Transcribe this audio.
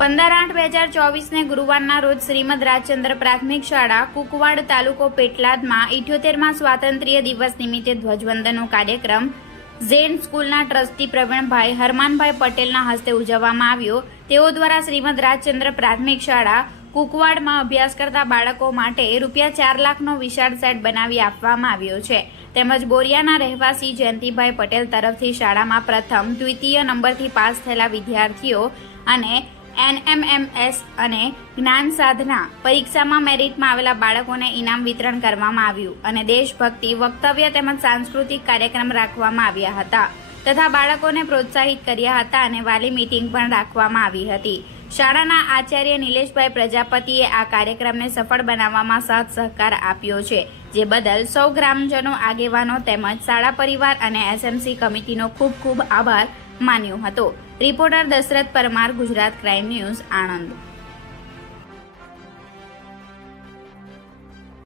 પંદર આઠ બે હજાર ચોવીસને ગુરુવારના રોજ શ્રીમદ રાજચંદ્ર પ્રાથમિક શાળા કુકવાડ તાલુકો પેટલાદમાં ઇઠ્યોતેરમાં સ્વાતંત્ર્ય દિવસ નિમિત્તે ધ્વજવંદનનો કાર્યક્રમ ઝેન સ્કૂલના ટ્રસ્ટી પ્રવીણભાઈ હરમાનભાઈ પટેલના હસ્તે ઉજવવામાં આવ્યો. તેઓ દ્વારા શ્રીમદ રાજચંદ્ર પ્રાથમિક શાળા કુકવાડમાં અભ્યાસ કરતા બાળકો માટે રૂપિયા ચાર લાખનો વિશાળ સેટ બનાવી આપવામાં આવ્યો છે. તેમજ બોરિયાના રહેવાસી જયંતિભાઈ પટેલ તરફથી શાળામાં પ્રથમ, દ્વિતીય નંબરથી પાસ થયેલા વિદ્યાર્થીઓ અને એનએમએમએસ અને જ્ઞાન સાધના પરીક્ષામાં મેરિટમાં આવેલા બાળકોને ઇનામ વિતરણ કરવામાં આવ્યું અને દેશભક્તિ, વક્તવ્ય તેમજ સાંસ્કૃતિક કાર્યક્રમ રાખવામાં આવ્યા હતા તથા બાળકોને પ્રોત્સાહિત કર્યા હતા અને વાલી મીટિંગ પણ રાખવામાં આવી હતી. શાળાના આચાર્ય નિલેશભાઈ પ્રજાપતિએ આ કાર્યક્રમને સફળ બનાવવામાં સાથ સહકાર આપ્યો છે, જે બદલ સૌ ગ્રામજનો આગેવાનો તેમજ શાળા પરિવાર અને એસએમસી કમિટીનો ખૂબ ખૂબ આભાર માન્યો હતો. Reporter Dashrath Parmar Gujarat crime news Anand.